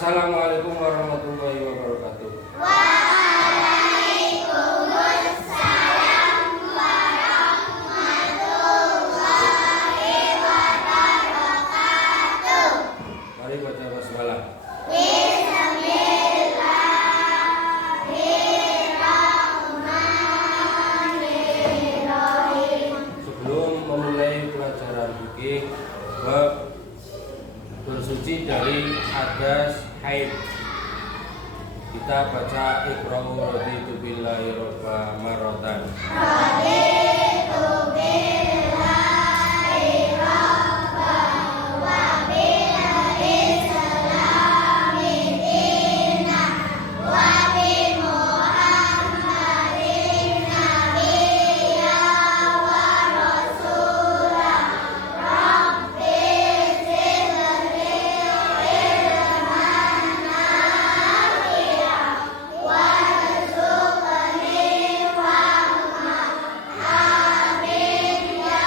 Assalamualaikum warahmatullahi wabarakatuh. Waalaikumsalam warahmatullahi wabarakatuh. Mari baca basmalah. Bismillahirrahmanirrahim. Sebelum memulai pelajaran fikih bab bersuci dari hadas haid, kita baca Iqra'u raditu billahi robba marrotan. Raditu billahi rabban wa bil islami dinan wa bi Muhammadin nabiyyan wa rasulan rabbi zidni ilman nafi'an warzuqni fahman amin ya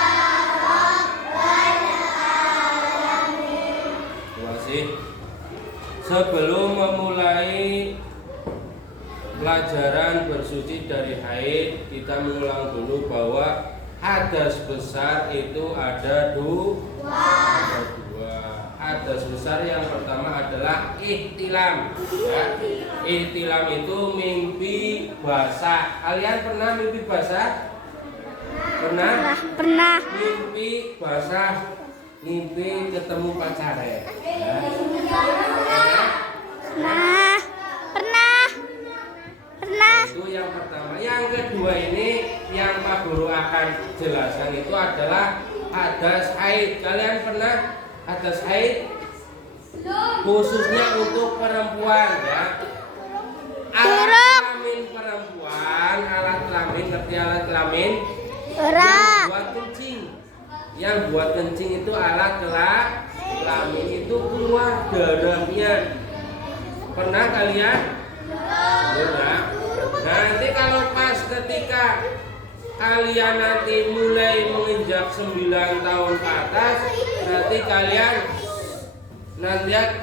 rabbal alamin. Terima kasih. Sebelum memulai pelajaran bersuci dari haid, kita mengulang dulu bahwa hadas besar itu ada dua. Hadas besar yang pertama adalah ihtilam. Ya. Ihtilam itu mimpi basah. Kalian pernah mimpi basah? Pernah? Pernah. Mimpi basah, mimpi ketemu pacarnya. Ya. Pernah. Itu yang pertama. Yang kedua ini yang Pak Guru akan jelaskan itu adalah hadas haid. Kalian pernah hadas haid? Khususnya untuk perempuan ya. Alat kelamin perempuan, alat kelamin, ngerti alat kelamin? Ora. Yang buat kencing. Yang buat kencing itu alat kelamin, itu keluar darahnya. Pernah kalian? Pernah. Nanti kalau pas ketika kalian nanti mulai menginjak 9 tahun ke atas, nanti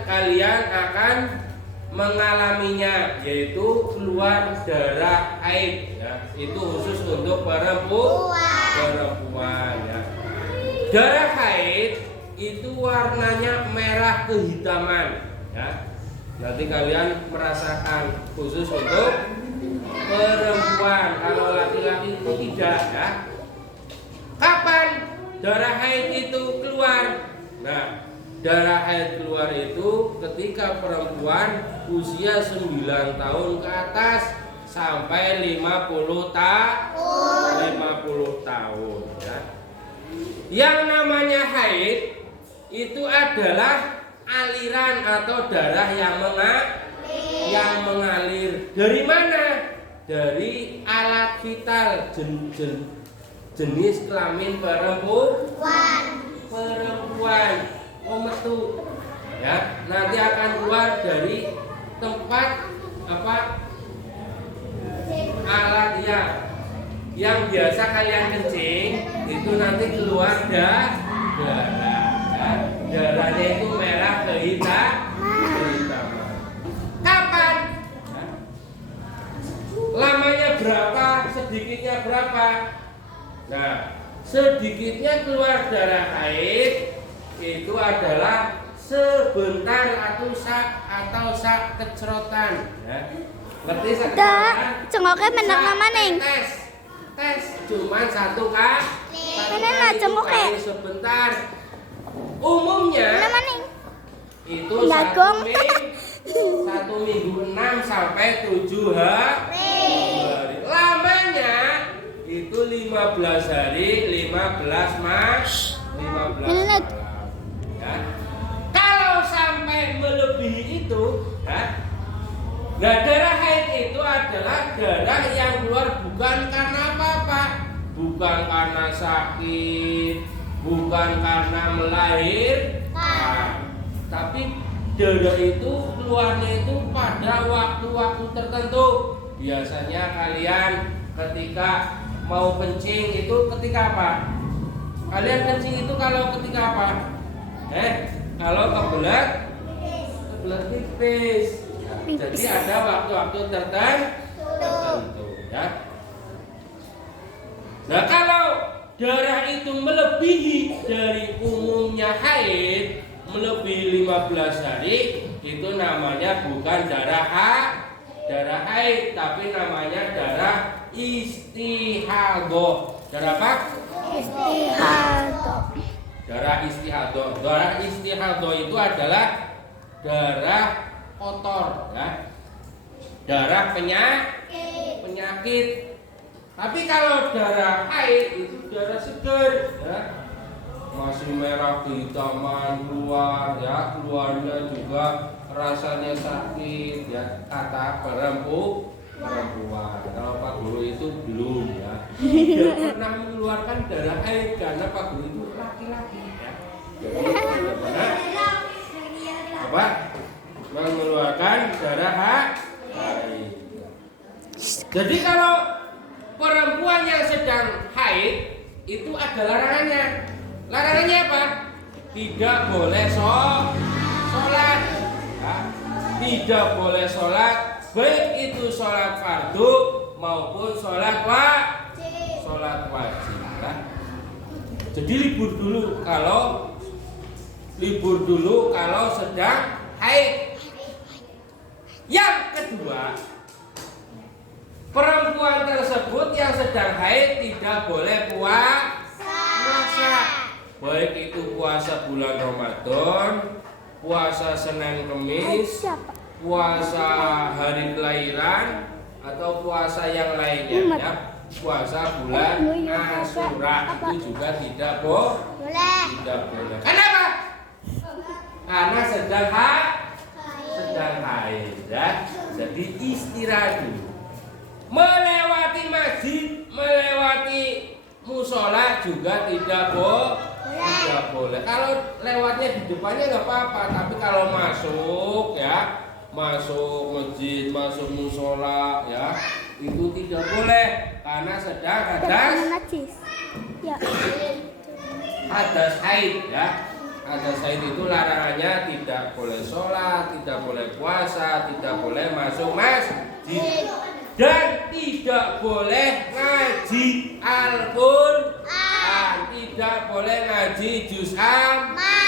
kalian akan mengalaminya, yaitu keluar darah haid ya. Itu khusus untuk perempuan ya. Darah haid itu warnanya merah kehitaman ya. Nanti kalian merasakan khusus untuk perempuan. Kalau laki-laki itu tidak ya. Kapan darah haid itu keluar? Nah, darah haid keluar itu ketika perempuan usia 9 tahun ke atas sampai 50 tahun ya. Yang namanya haid itu adalah aliran atau darah yang mengalir. Dari mana? Dari alat vital jenis kelamin perempuan metu ya. Nanti akan keluar dari tempat alat yang biasa kalian kencing, itu nanti keluar darah ya. Darahnya itu merah kehitaman. Kapan? Ya. Lamanya berapa? Sedikitnya berapa? Nah, sedikitnya keluar darah haid itu adalah sebentar atau sak kecrotan ya. Ngerti sak kecrotan? Cengoknya menang nama ning. Tes cuman satu kali. Mana lah cengoknya? Sebentar. Umumnya Nama ning. itu Dagong. 1 minggu 6 sampai 7 hari. Lamanya itu 15 hari, 15 Menit. malam. Ya. Kalau sampai melebihi itu, ya. Nah, darah haid itu adalah darah yang keluar bukan karena apa-apa, bukan karena sakit, bukan karena melahirkan, tapi darah itu keluarnya itu pada waktu-waktu tertentu. Biasanya kalian ketika mau kencing itu ketika apa? Kalian kencing itu kalau ketika apa? Kalau kebelet pipis. Jadi ada waktu-waktu tertentu ya. Nah, kalau darah itu melebihi dari umumnya haid, melebihi 15 hari, itu namanya bukan darah haid, tapi namanya darah istihadah. Darah apa? Istihadah. Darah istihadah. Darah istihadah itu adalah darah kotor, ya. Darah penyakit. Tapi kalau darah haid itu darah segar, ya. Masih merah kehitaman keluar, ya, keluarnya juga rasanya sakit, ya, kata perempuan. Kalau Pak Guru itu belum, ya, tidak pernah mengeluarkan darah haid karena Pak Guru itu laki-laki, ya. Jadi tidak pernah apa mengeluarkan darah haid. Jadi kalau perempuan yang sedang haid itu ada larangannya. Larangannya apa? Tidak boleh sholat, ya. Tidak boleh sholat, baik itu sholat fardu maupun sholat wajib, ya. Jadi libur dulu kalau sedang haid. Yang kedua, perempuan tersebut yang sedang haid tidak boleh puasa. Baik itu puasa bulan Ramadan, puasa Senin Kemis, puasa hari kelahiran, atau puasa yang lainnya, ya. Puasa bulan Asyura itu juga tidak boleh. Kenapa? Karena sedang haid, ya. Jadi istirahat dulu. Melewati masjid, melewati musola juga tidak boleh. Kalau lewatnya di depannya nggak apa-apa, tapi kalau masuk, ya, masuk masjid, masuk musola, ya, itu tidak boleh karena sedang hadas haid, ya. Hadas haid itu larangannya tidak boleh sholat, tidak boleh puasa, tidak boleh masuk masjid, dan tidak boleh ngaji Al-Qur'an, tidak boleh ngaji juz amma.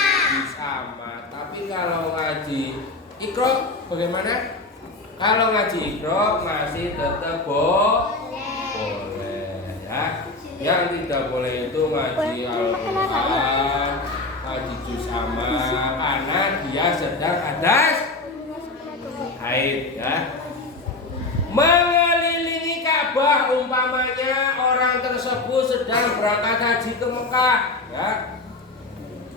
Tapi kalau ngaji Iqra bagaimana? Kalau ngaji Iqra masih tetap boleh, ya. Yang tidak boleh itu ngaji Al-Qur'an, ngaji juz amma, karena dia sedang hadas haid, ya. Mengelilingi Ka'bah, umpamanya orang tersebut sedang berangkat haji ke Mekah, ya,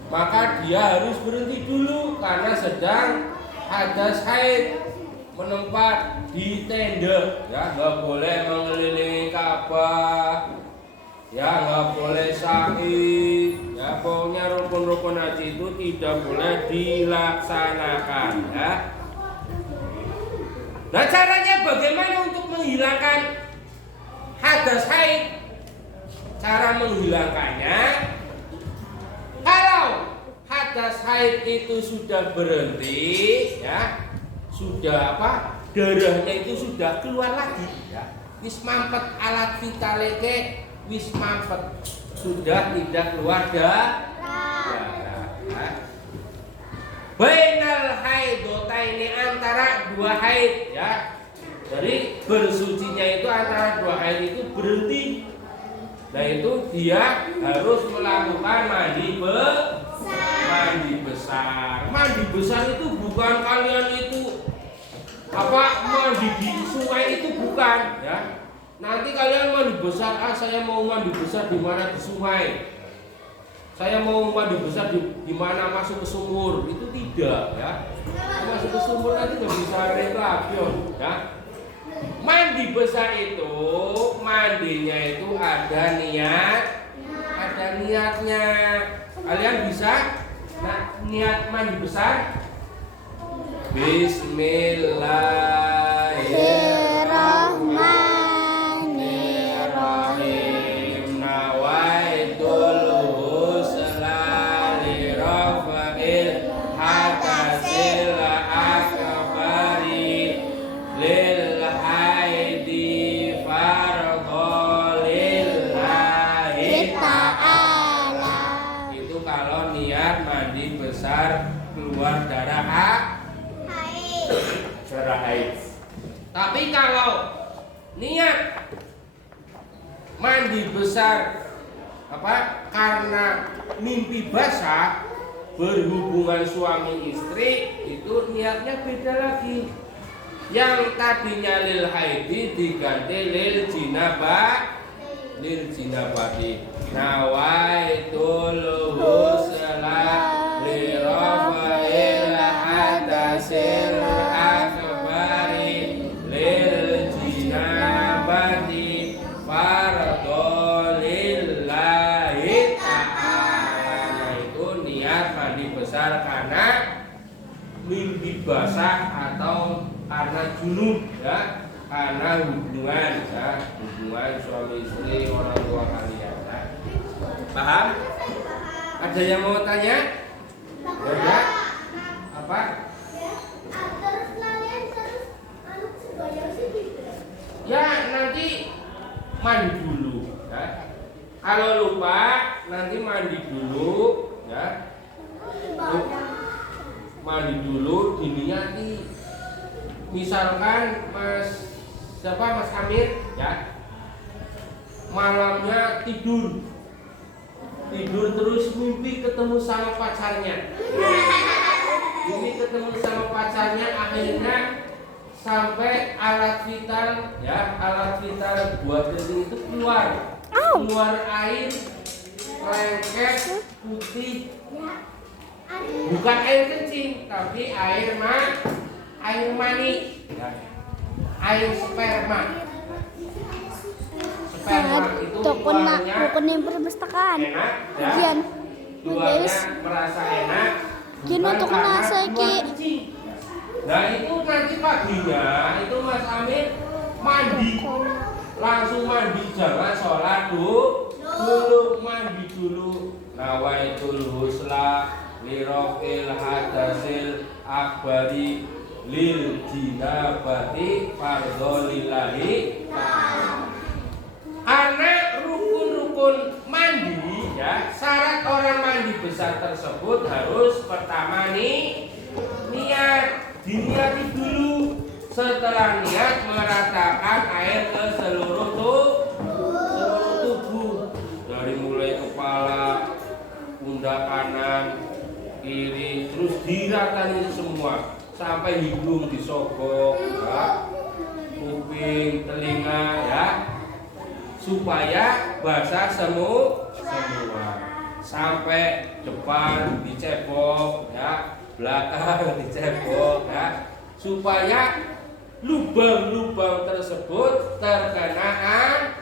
maka dia harus berhenti dulu karena sedang hadas haid, menempat di tenda, ya, nggak boleh mengelilingi Ka'bah, ya, nggak boleh sa'i, ya, pokoknya rukun-rukun haji itu tidak boleh dilaksanakan, ya. Nah, caranya bagaimana untuk menghilangkan hadas haid? Cara menghilangkannya, kalau hadas haid itu sudah berhenti, ya, sudah apa? Darahnya itu sudah keluar lagi, ya. Wis mampet alat vitaleke, wis mampet, sudah tidak keluar darah, ya. Bainal haidotaini, antara dua haid, ya. Jadi bersucinya itu antara dua haid itu berhenti. Nah, itu dia harus melakukan mandi besar. Mandi besar itu bukan kalian itu apa mandi di sungai, itu bukan, ya. Nanti kalian mandi besar, saya mau mandi besar di mana? Di sungai. Saya mau mandi besar di mana? Masuk ke sumur. Itu tidak, ya. Masuk ke sumur nanti nggak bisa reklapion, ya. Mandi besar itu, mandinya itu ada niatnya. Kalian bisa niat mandi besar? Bismillahirrahmanirrahim. Nawaitul husla li rafa'il hadasil mandi besar keluar darah haid. Tapi kalau niat mandi besar karena mimpi basah berhubungan suami istri, itu niatnya beda lagi. Yang tadinya lil haidi diganti lil jinabati. Nawaitul husla li rafa'il hadasil akbari lil jinabati fardhu lillahi ta'ala. Itu niat mandi besar karena mimpi basah atau karena junub, ya, karena hubungan suami istri, orang tua kalian, ya. Paham? Ada yang mau tanya? Ya? Apa? Ya, nanti mandi dulu, ya. Kalau lupa nanti mandi dulu, ya. Mandi dulu diniati. Misalkan Mas Amir, ya, malamnya tidur terus mimpi ketemu sama pacarnya. Akhirnya sampai alat vital buat kencing itu keluar air lengket putih, bukan air kencing tapi air mani, ya. Air sperma itu Tokonya perpustakaan. enak, ya. Ujian. Luarnya merasa enak. Kino bukan tuh kena karena saiki. keluar kencing. Nah itu nanti paginya itu Mas Amir mandi, langsung mandi, jangan sholat dulu, mandi dulu. Nawaitul husla lirofil hadasil akbari lil jinabati fardhu lillahi. Karena rukun-rukun mandi, ya, syarat orang mandi besar tersebut harus pertama niat, diniati dulu. Setelah niat meratakan air ke seluruh tubuh, dari mulai kepala, pundak kanan, kiri, terus diratain semua sampai hidung disogok, ya, kuping, telinga, ya, supaya basah semua, sampai depan dicebok, ya, belakang dicebok, ya, supaya lubang-lubang tersebut terkena air.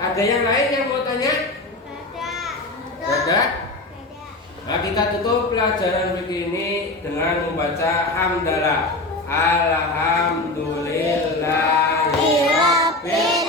Ada yang lain yang mau tanya? Ada? Nah, kita tutup pelajaran begini dengan membaca hamdalah. Alhamdulillahirabbil